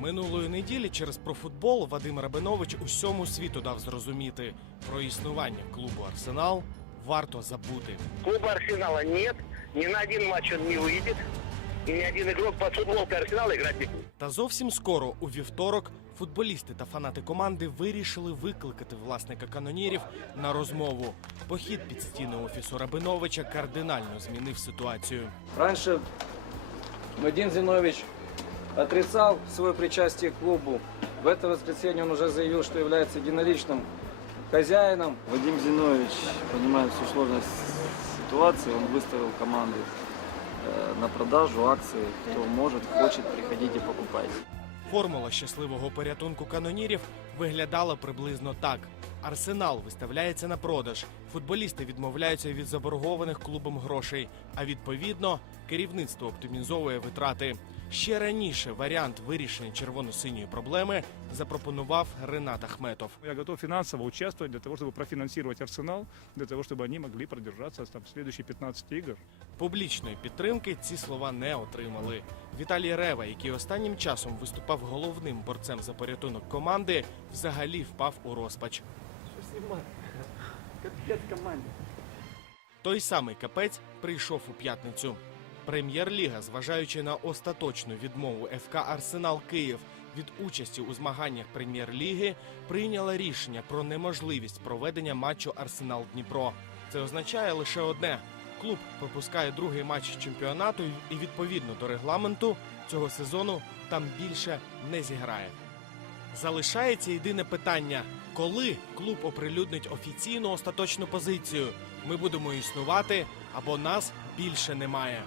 Минулої неділі через профутбол Вадим Рабинович усьому світу дав зрозуміти про існування клубу Арсенал варто забути. Клуба Арсенала нет, ни на один матч он не выйдет, и ни один игрок под футболкой Арсенала играть не будет. Та зовсім скоро у вівторок футболісти та фанати команди вирішили викликати власника канонірів на розмову. Похід під стіни офісу Рабиновича кардинально змінив ситуацію. Раньше Вадим Зинович отрицал свое причастие к клубу. В это воскресенье он уже заявил, что является единоличным хозяином. Вадим Зинович понимает всю сложность ситуации, он выставил команды э, на продажу акции. Кто может, хочет, приходите покупайте. Формула щасливого порятунку канонірів виглядала приблизно так: арсенал виставляється на продаж, футболісти відмовляються від заборгованих клубом грошей, а відповідно керівництво оптимізовує витрати. Ще раніше варіант вирішення червоно-синьої проблеми запропонував Ренат Ахметов. Я готов финансово участвовать для того, чтобы профинансировать Арсенал, для того, чтобы они могли продержаться там, следующие 15 игр. Публічної підтримки ці слова не отримали. Віталій Рева, який останнім часом виступав головним борцем за порятунок команди, взагалі впав у розпач. Той самий капець прийшов у п'ятницю. Прем'єр-ліга, зважаючи на остаточну відмову ФК Арсенал Київ від участі у змаганнях прем'єр-ліги, прийняла рішення про неможливість проведення матчу Арсенал Дніпро. Це означає лише одне: клуб пропускає другий матч чемпіонату і відповідно до регламенту цього сезону там більше не зіграє. Залишається єдине питання: коли клуб оприлюднить офіційну остаточну позицію, ми будемо існувати або нас більше немає.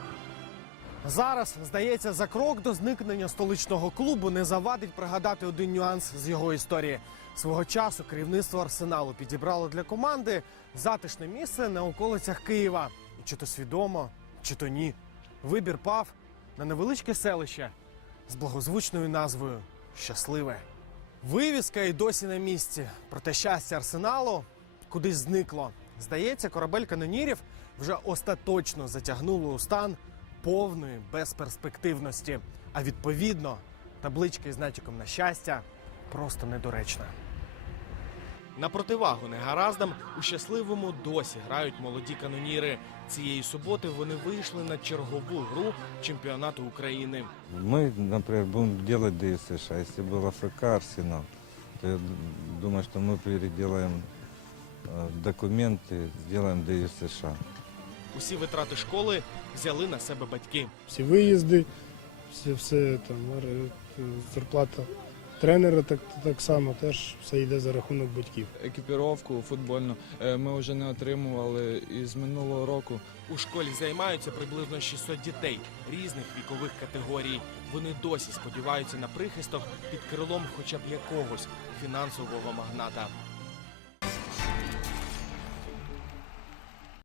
Зараз здається, за крок до зникнення столичного клубу не завадить пригадати один нюанс з його історії. Свого часу керівництво арсеналу підібрало для команди затишне місце на околицях Києва. І чи то свідомо, чи то ні. Вибір пав на невеличке селище з благозвучною назвою Щасливе. Вивіска і досі на місці. Проте щастя арсеналу кудись зникло. Здається, корабель канонірів вже остаточно затягнуло у стан повної безперспективності. А відповідно, табличка із натяком на щастя просто недоречна. На противагу негараздам у щасливому досі грають молоді каноніри. Цієї суботи вони вийшли на чергову гру чемпіонату України. Мы, например, будем делать ДСШ. А если был АФК Арсенал, то я д- думаю, что мы переделаем э, документы, сделаем ДСШ. Усі витрати школи взяли на себе батьки. всі виїзди, все, все там, зарплата тренера так, так само, теж все йде за рахунок батьків. екіпіровку футбольну е, ми вже не отримували із минулого року. У школі займаються приблизно 600 дітей різних вікових категорій. Вони досі сподіваються на прихисток під крилом хоча б якогось фінансового магната.